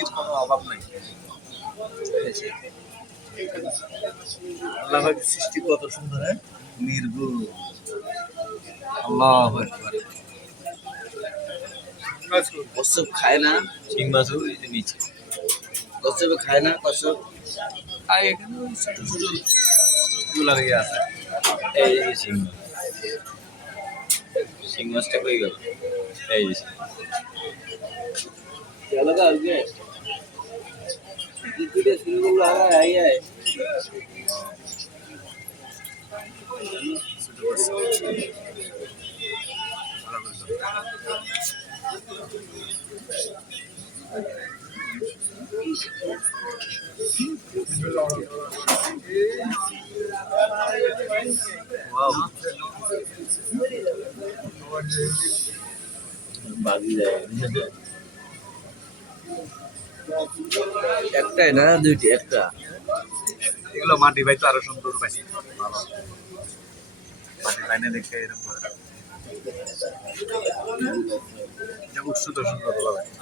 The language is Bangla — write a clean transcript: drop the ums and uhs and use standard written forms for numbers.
সৃষ্টির কোনো অভাব নাই। আল্লাহ পাকের সৃষ্টি কত সুন্দর, হ্যাঁ, নির্গুণ। আল্লাহু আকবার। কচ্ছপ খায় না, শিং মাছও এই যে নিচে। কচ্ছপ খায় না, কচ্ছপ খায় এখানে ওই ছোট ছোট গুলা লেগে আছে। এই যে শিং মাছ, শিং মাছটা কই গেল? এই যে গেল গা আজকে দিদিটা শিংগুলো লাগা আই আয় বাগি যায়। একটাই না, দুইটি, একটা। এগুলো মাটি ভাই তো আরো সুন্দর পাইছি, ভালো মাটি পাইনে দেখে এরকম করে উৎস তো সুন্দর ভালো লাগে।